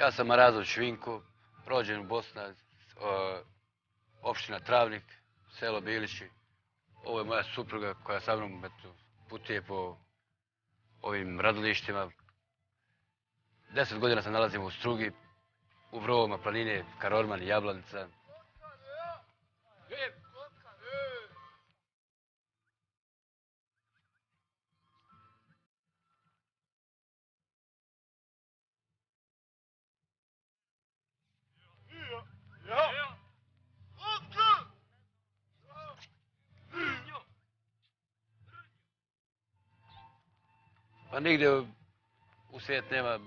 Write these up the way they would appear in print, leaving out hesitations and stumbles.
Ja sam Marazović Vinko, rođen u Bosna, opština Travnik, selo Bilići. Ovo je moja supruga koja sa mnom putuje po ovim radilištima. 10 godina se nalazimo u Strugi, u Vrovama, planine, Karorman i Jablanica. Pa nigdje u svijet nema,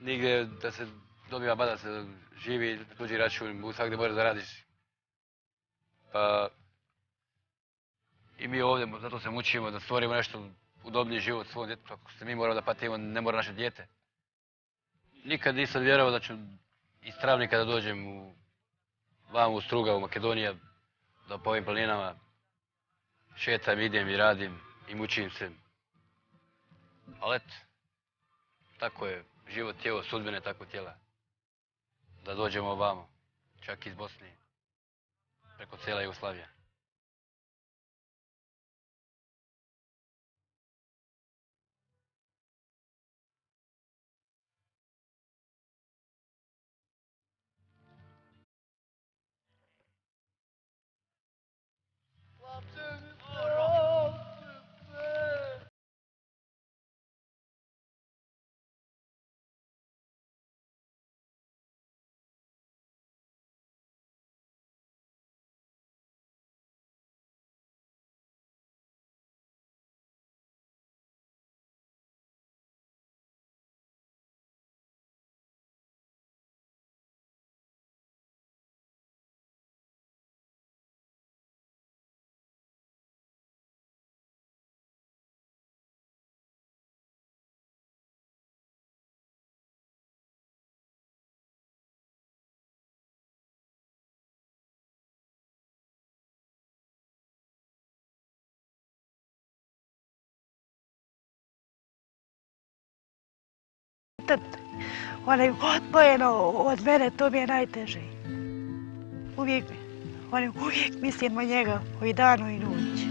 nigdje da se dobiva ba da se živi tuđi račun, svakdje moraš da radiš. Pa i mi ovdje zato se mučimo da stvorimo nešto udobniji život svom djetetu. Ako se mi moramo da patimo, ne mora naše dijete. Nikad nisam vjerovao da ću iz Travnika da dođem vam u Struga, u Makedonija, da po ovim planinama šetam, idem i radim i mučim se. Ali eto, tako je život, tijelo, sudbine, tako tijela. Da dođemo ovamo, čak iz Bosne, preko cijela Jugoslavija. Onaj odvojeno od mene, to mi je najteže. Uvijek mislim na njega i danu i noć.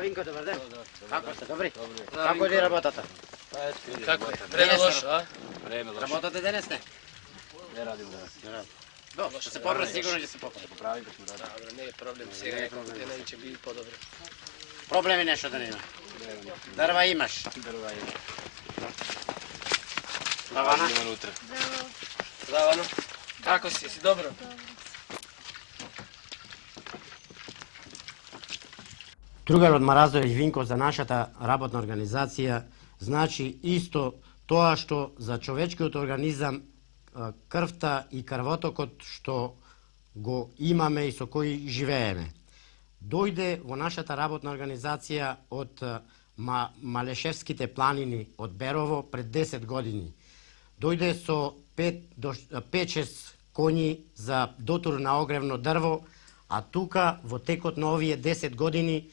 Vinko, dobar dan. Kako ste, dobri? Kako je работата? Kako je? Vreme loše, a? Vreme loše. Работате денес не? Ne radimo danas. Dobro, što se popravi, sigurno će se popravi. Popravim pa ćemo raditi. Dobro, nije problem, сега nekoliko dena će biti podobre. Problemi nešto da nema. Drva imaš. Drva ima. Lavana? Idemo unutra. Zdravo, Ano. Kako si dobro? Другар од Маразовиќ Винко за нашата работна организација значи исто тоа што за човечкиот организам крвта и крвотокот што го имаме и со кој живееме. Дојде во нашата работна организација од Малешевските планини од Берово пред 10 години. Дојде со 5-6 коњи за дотур на огревно дрво, а тука во текот на овие 10 години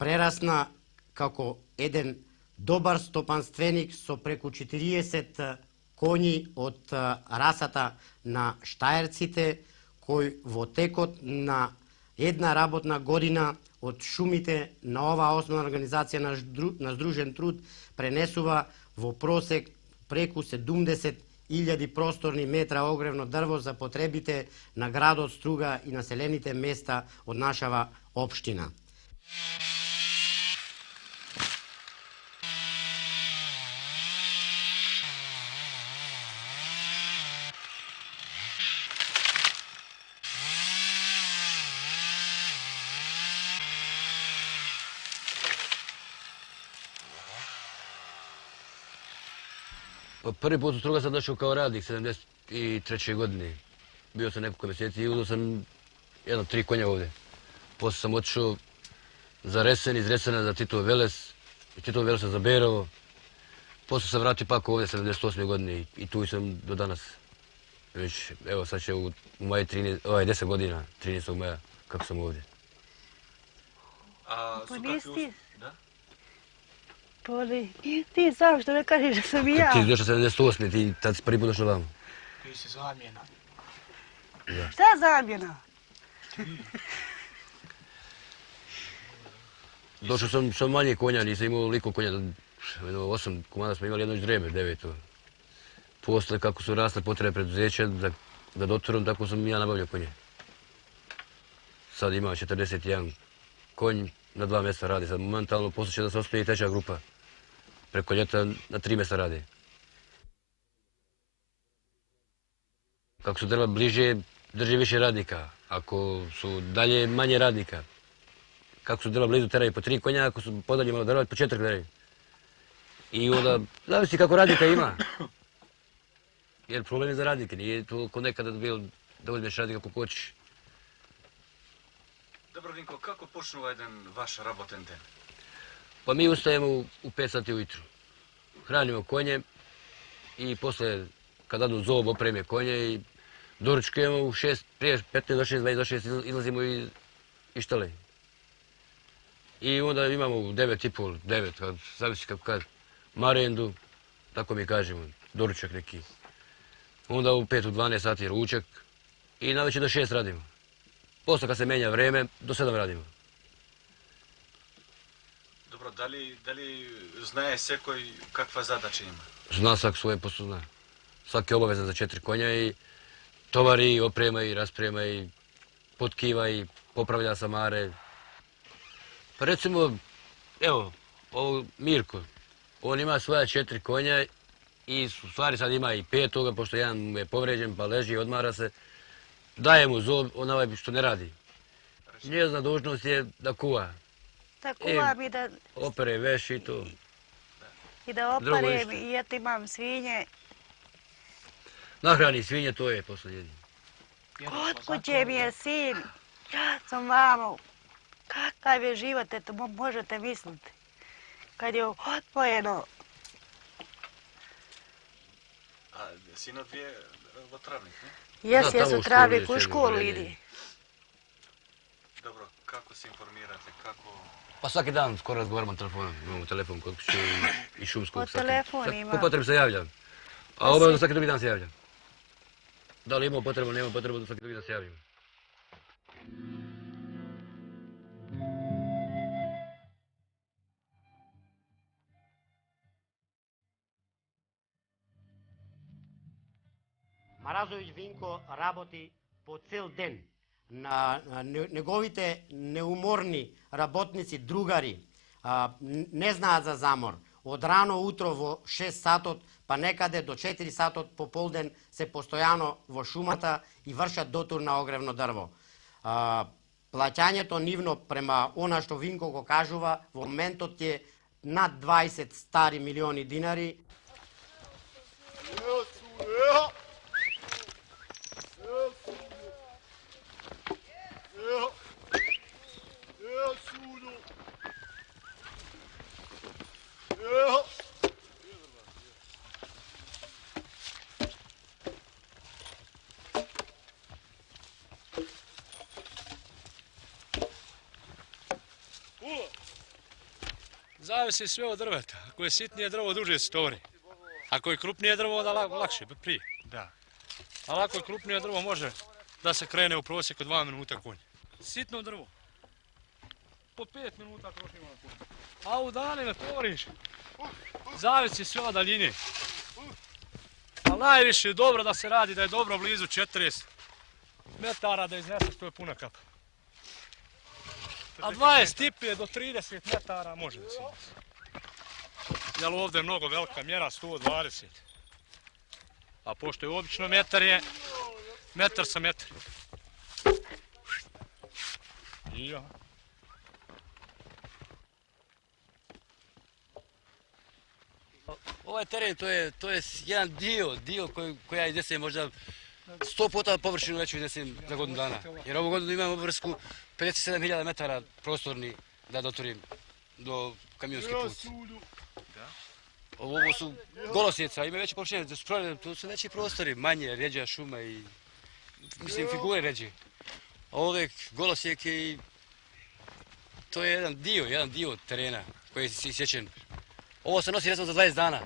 прерасна како еден добар стопанственик со преку 40 коњи од расата на штаерците, кој во текот на една работна година од шумите на оваа основна организација на Здружен труд пренесува во просек преку 70 1000 prostorni метра огревно дрво за потребите на градот Струга и населените места од нашава општина. Prvi put u Struga sam došao kao radnik 73. godine. Bio sam nekoliko mjeseci i uzeo sam 3 konja ovdje. Poslije sam otišao za Resen, iz Resena za Titov Veles, iz Titov Velesa za Berovo. Poslije sam vratio pak ovdje 78. godine i tu sam do danas. Već, evo sad će u maju 10 godina, 13. maja, kako sam ovdje. Pa nisi... Ti sam što ne kažeš da sam i ja. Ti si došao 78. ti tad si prvi put došao vamo. Ti si zamjena. Šta zamjena? Došao sam sa manje konja, nisam imao liko konja. 8 komada smo imali, jedno ždrebe, 9. Posle kako su rasle potrebe preduzeća da doturom, tako sam ja nabavljao konje. Sad ima 41 konj, na 2 mjesta radi. Sad momentalno posle će da se osnuje i treća grupa. Preko ljeta na 3 mjesta radi. Kako su drva bliže, drži više radnika. Ako su dalje, manje radnika. Kako su drva blizu, teraju po 3 konja, ako su podalje malo drva, po 4 teraju. I onda, zavisi kako radnika ima. Jer problem je za radnike, nije to ko nekada bilo da uzmeš radnika kako hoćeš. Dobro, Vinko, kako počnu jedan vaš raboten den? Pa mi ustajemo u 5 sati ujutru. Hranimo konje i posle kad dadu zob opreme konje i doručkujemo u 6, prije 15 do 6, 20 do 6 izlazimo iz štale. I onda imamo u 9:30, 9, zavisi kako kad, marendu, tako mi kažemo, doručak neki. Onda u 5 u 12 sati ručak i navečer do 6 radimo. Posle kad se menja vreme, do 7 radimo. Dobro, da li znaje sekoj kakva zadaća ima? Zna svak svoje posao zna. Svaki je obavezan za 4 konja i tovari, i oprema, i rasprema, i potkiva, i popravlja samare. Pa recimo, evo, ovo Mirko, on ima svoja 4 konja i u stvari sad ima i 5, pošto jedan mu je povređen pa leži i odmara se. Daje mu zob, on ovaj što ne radi. Njezina dužnost je da kuva. Da kuvam i da... Opere veš i to. I da oparem i eto imam svinje. Nahrani svinje, to je posle jedin. Kod kuće mi je sin. Ja sam vamo. Kakav je život, eto možete misliti. Kad je odpojeno. A sinot je otravnik, ne? Jes, u travniku, u školu idi. Dobro, kako se informirate, kako... Pa svaki dan skoro razgovaramo telefonom. Imamo telefon kod kuće i šumskog. Po telefonu ima. Po potrebi se javljam. A obavezno svaki drugi dan se javljam. Da li imamo potrebu, nema potrebu da svaki drugi dan se javljam. Маразовиќ Винко работи по цел ден. На неговите неуморни работници, другари, не знаат за замор. Од рано утро во 6 сатот, па некаде до 4 сатот пополден се постојано во шумата и вршат дотур на огревно дрво. Плаќањето нивно према она што Винко го кажува, во моментот е над 20 стари милиони динари. Zavisi sve od drveta. Ako je sitnije drvo, duže se tovri. Ako je krupnije drvo, onda lakše, prije. Da. Ali ako je krupnije drvo, može da se krene u prosjeku 2 minuta konj. Sitno drvo. Po 5 minuta trošimo na konj. A u dani ne tovoriš. Zavisi sve od daljine. Ali najviše dobro da se radi, da je dobro blizu 40 metara da izneseš, to je puna kapa. A 20 tipe do 30 metara može da se iznese. Jel ovdje je mnogo velika mjera, 120. A pošto je obično metar je metar sa metar. Ja. Ovaj teren to je jedan dio koji ja iznesem možda 100 puta površinu veću iznesem za godinu dana. Jer ovu godinu imam obrsku 57.000 metara prostorni da doturim do kamionski put. Ovo su golosjeca, ima veće površine, to su veći prostori, manje, rjeđa šuma i mislim figure ređe. A ove golosjeke i to je jedan dio terena koji je isječen. Ovo se nosi recimo za 20 dana.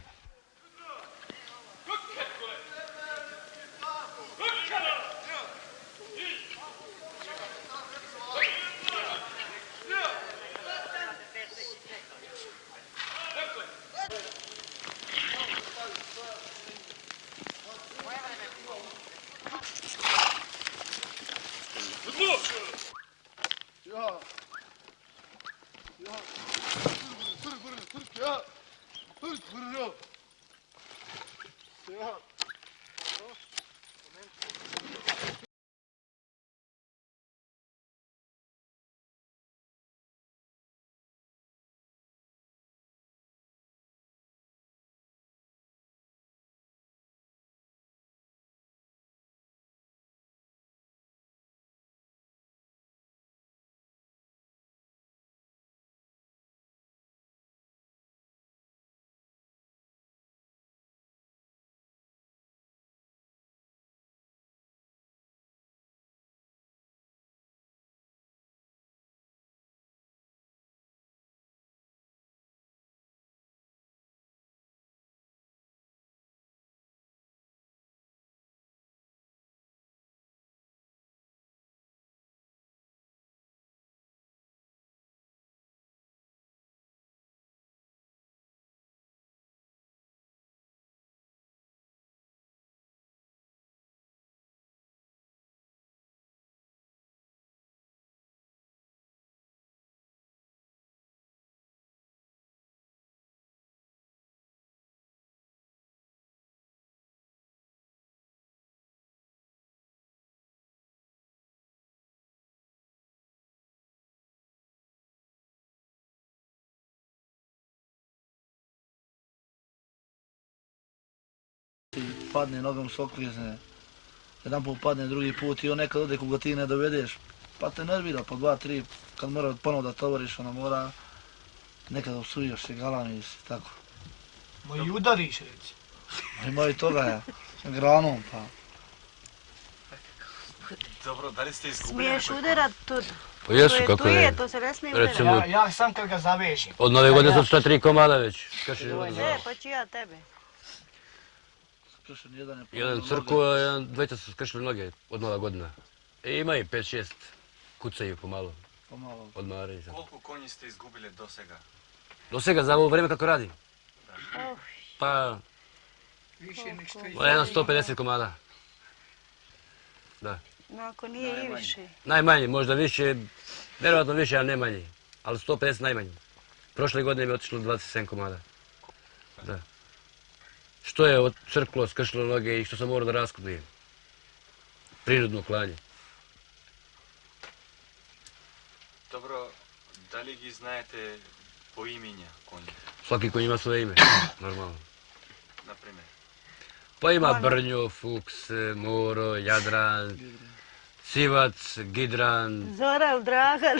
Padne nogom s oklizne, jedan put padne, drugi put i on nekad ode koga ti ne dovedeš, pa te nervira po 2-3, kad mora ponovo da tovariš, ona mora, nekad osuješ se, galamiš i tako. Ma i udariš reci. Ima i toga ja, granom pa. Dobro, da li ste izgubili Smiješ nekoj udarat tu. Pa jesu, To je kako tuje, ne. to se ne smije Recimo- udarat. Ja sam kad ga zavežem. Od nove godine su 4 komada već. Kaži život za E, pa ću ja tebe. Skršen jedan je jedan pogodio crku, noge. a jedan dvojica su skršili noge od nova godina. I ima i 5-6 kucaju pomalo, Pomalo. odmaraju se. Koliko konji ste izgubili do svega? Do svega za ovo vrijeme kako radi? Uf, Pa, Više nek što jedan 150 komada. Da. ako nije i više. Najmanje, možda više, vjerojatno više, a ne manje. Ali 150 najmanje. Prošle godine mi je otišlo 27 komada. Da. Što je odcrklo, skršilo noge i što sam morao da raskudujem. Prinudno klanje. Dobro, da li gi znajete po imenja konji, Svaki koji ima svoje ime, normalno. na primjer? Pa ima Brnjo, Fuks, Moro, Jadran, Sivac, Gidran, Zoran, Dragan.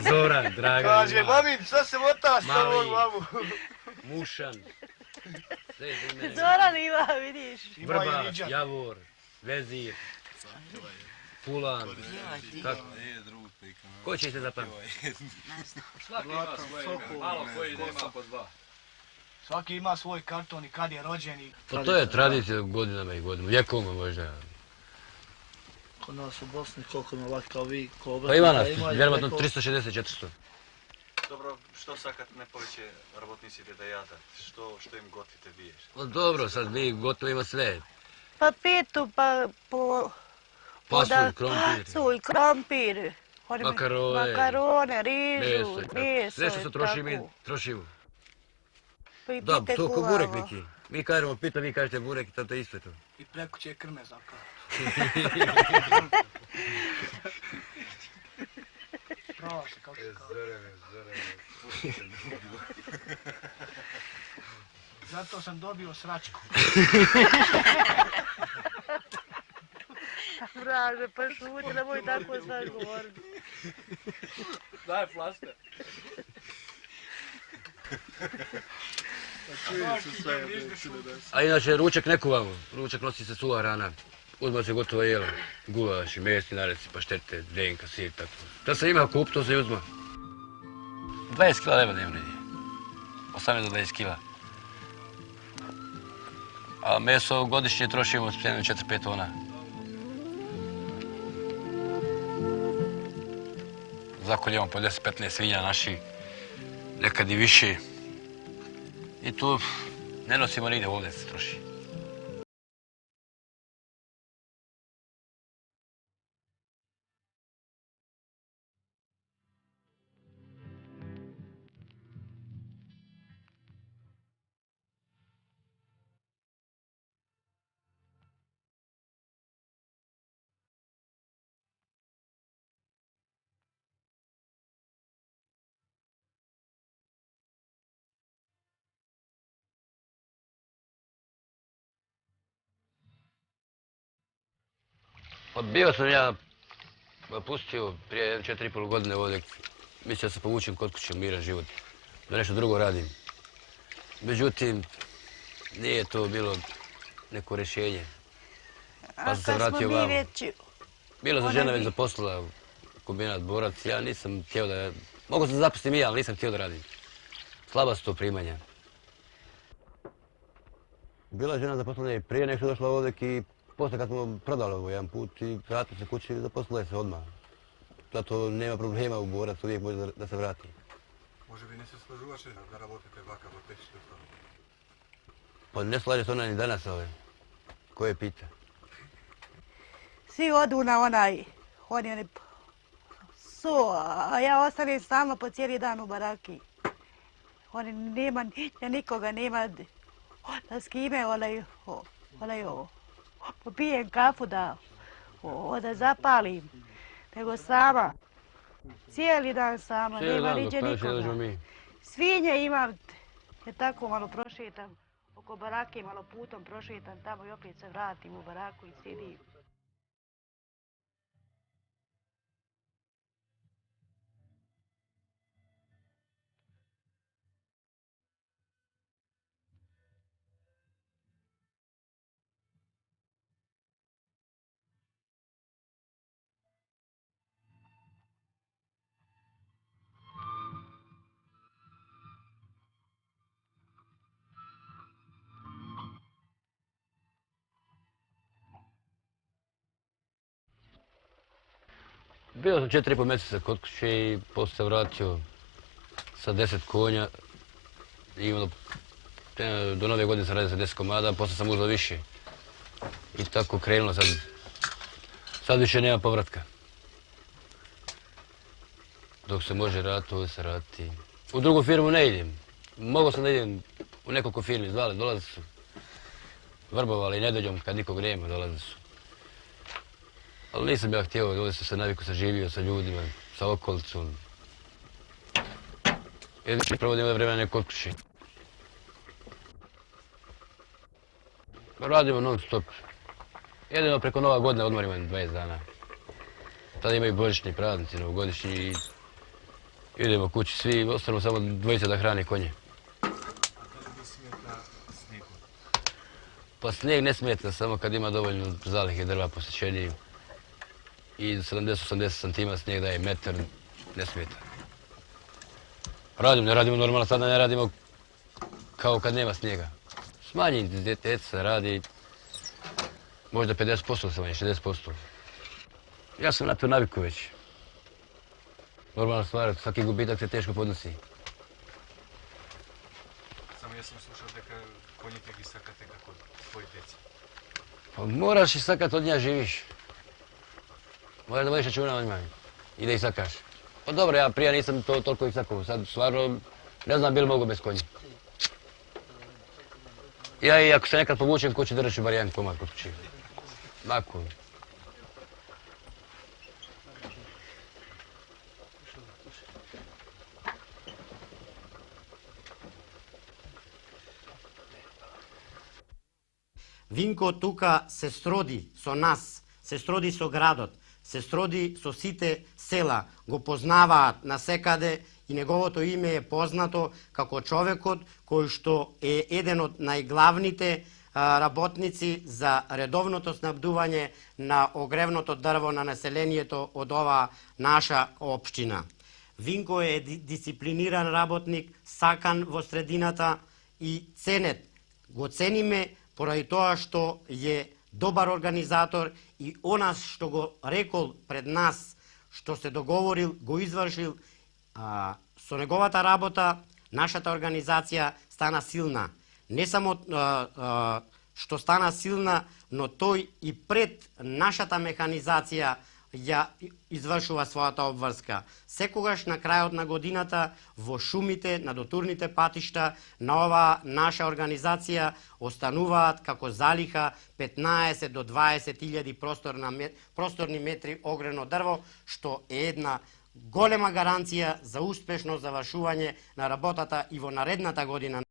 Zoran, Dragan, Kaže, mami, šta se motaš sa Mali. ovom mamu? Mušan, sve je ime. Zoran ima, vidiš. Ima i Vrba, Riđan. Javor, Vezir, Pulan, tako. Ko će se zapamtiti? Svaki ima svoje ime, malo koji nema po dva. Svaki ima svoj karton i kad je rođen i... Pa to je tradicija godinama i godinama, vjekovima možda. Kod nas u Bosni koliko ima ovak kao vi, ko Pa ima nas, obrtnika, vjerovatno preko 360-400. Dobro, što sad kad ne poveće работници да ядат? Što im gotite biješ? Pa dobro, sad mi gotovimo sve. Pa pitu, pa Pasulj, krompir, pasulj, krompir, makarone, rižu, meso. sve što se troši mi tako. trošimo. Pa i Da, pite to ko burek kuvamo. neki. Mi kažemo pita, vi kažete burek i to je isto to. I preko će krme zakao. Proši, kako se kao. Zato sam dobio sračku. Vraže, pa šuti, nemoj tako sad govoriti. Daj flaster. A inače ručak ne kuvamo, ručak nosi se suha hrana. Uzma se gotova jela, gulaš i mesni nareci, paštete, denka, sir, tako. Da se ima kup, to se i uzma. 20 kila leba dnevno ide. 18 do 20 kila. A meso godišnje trošimo s 4-5 tona. Zakoljemo po 10-15 svinja naši, nekad i više. I tu ne nosimo nigdje, ovdje se troši. Pa bio sam ja pustio prije 4,5 godine ovdje. Mislio da se povučem kod kuće, miran život. Da nešto drugo radim. Međutim, nije to bilo neko rješenje. A Pa sam se kad smo vratio mi vamo. već... Bila sam Ona žena vi- već zaposlila u kombinat borac. Ja nisam htio da... Mogu se zaposliti i ja, ali nisam htio da radim. Slaba su to primanja. Bila je žena zaposlena i prije nego što je došla ovdje i poslije kad smo prodali ovo jedan put i vratili se kući, zaposlila je se odmah. Zato nema problema u borac, uvijek može da se vrati. Може би не се сложуваше да работите вака во текстилот? Pa ne slaže se ona ni danas ove. Ko je pita? Svi odu na onaj su, a ja ostanem sama po cijeli dan u baraki. Oni nema, nikoga nema da s kime popijem kafu da zapalim, nego sama. Cijeli dan sama, nema niđe nikoga. mi. Svinje imam, je tako malo prošetam oko barake, malo putom prošetam tamo i opet se vratim u baraku i sjedim. Bio sam 4,5 mjeseca kod kuće i poslije se vratio sa 10 konja. I do nove godine sam radio sa 10 komada, a poslije sam uzeo više. I tako krenulo sad. Sad više nema povratka. Dok se može raditi, ovdje se raditi. U drugu firmu ne idem. Mogao sam da idem u nekoliko firmi, zvali, dolaze su. Vrbovali nedjeljom kad nikog nema, dolaze su. Ali nisam ja htio, ovdje sam se navikao, sam živio sa ljudima, sa okolicom. Jer više provodim ovdje vremena kod kuće. Radimo non stop. Jedino preko Nova godina odmorimo 20 dana. Tada imaju božićni praznici, novogodišnji i idemo kući svi, ostanemo samo dvojica da hrani konje. Pa snijeg ne smeta, samo kad ima dovoljno zalihe drva posjećeniji. I 70-80 santima snijeg daje metar, ne smeta. Ne radimo normalno, sada ne radimo kao kad nema snijega. Smanji intenzitet se radi, možda 50% se manje, 60%. Ja sam na to naviku već. Normalna stvar, svaki gubitak se teško podnosi. коњите ги сакате како твои деца? Pa moraš ih sakat, od nja živiš. Moraš da vodiš računa o njima i da ih sakaš. Pa dobro, ja prije nisam to toliko ih sakao, sad stvarno ne znam bi li mogu bez konja. Ja i ako se nekad povučem, kući držat ću bar jedan komad kod kući. Lako. Винко тука се сроди со нас, се сроди со градот, се сроди со сите села, го познаваат насекаде и неговото име е познато како човекот кој што е еден од најглавните работници за редовното снабдување на огревното дрво на населението од оваа наша општина. Винко е дисциплиниран работник, сакан во средината и ценет. Го цениме поради тоа што е добар организатор и она што го рекол пред нас, што се договорил, го извршил. Со неговата работа, нашата организација стана силна. Не само што стана силна, но тој и пред нашата механизација ја извршува својата обврска. Секогаш на крајот на годината во шумите, на дотурните патишта на оваа наша организација остануваат како залиха 15 до 20.000 просторни метри огрено дрво, што е една голема гаранција за успешно завршување на работата и во наредната година.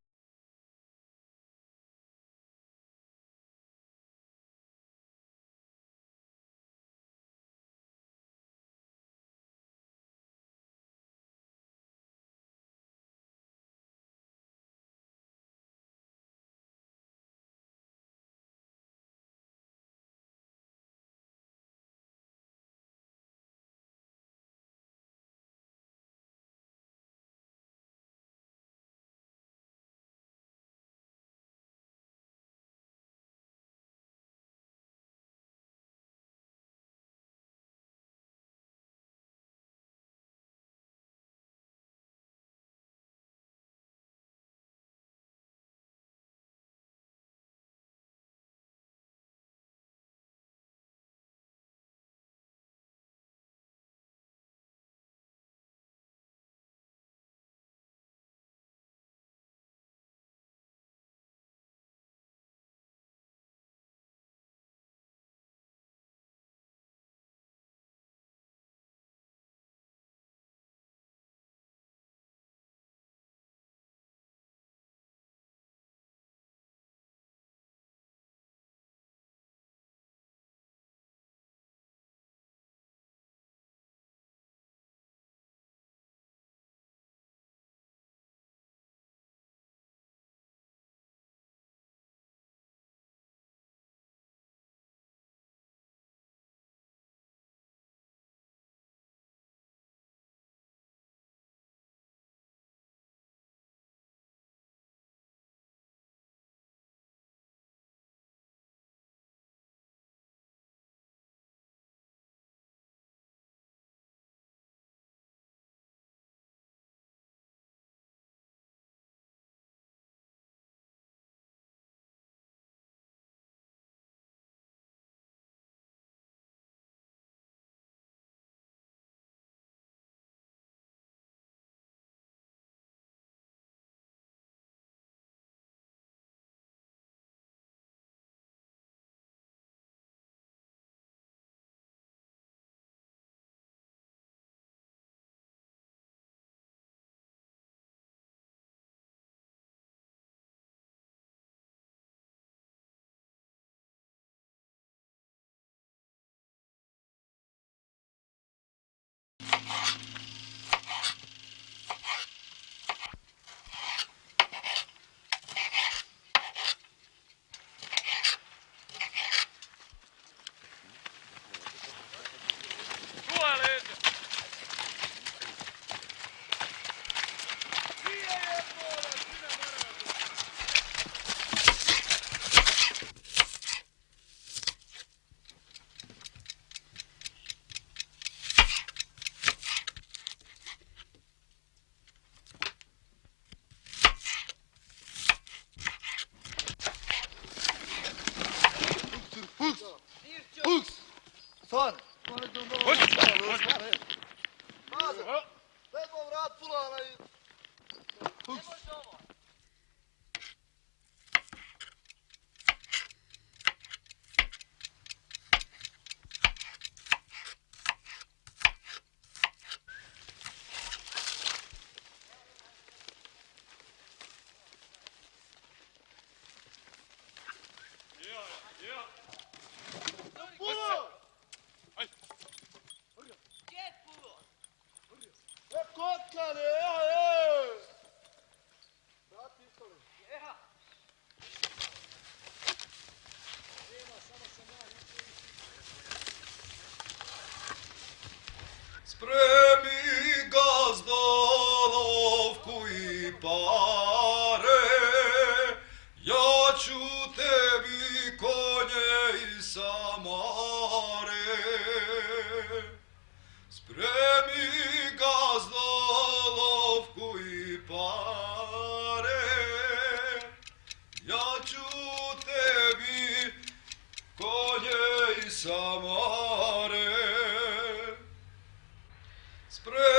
daću tebi konje i samare. Spremni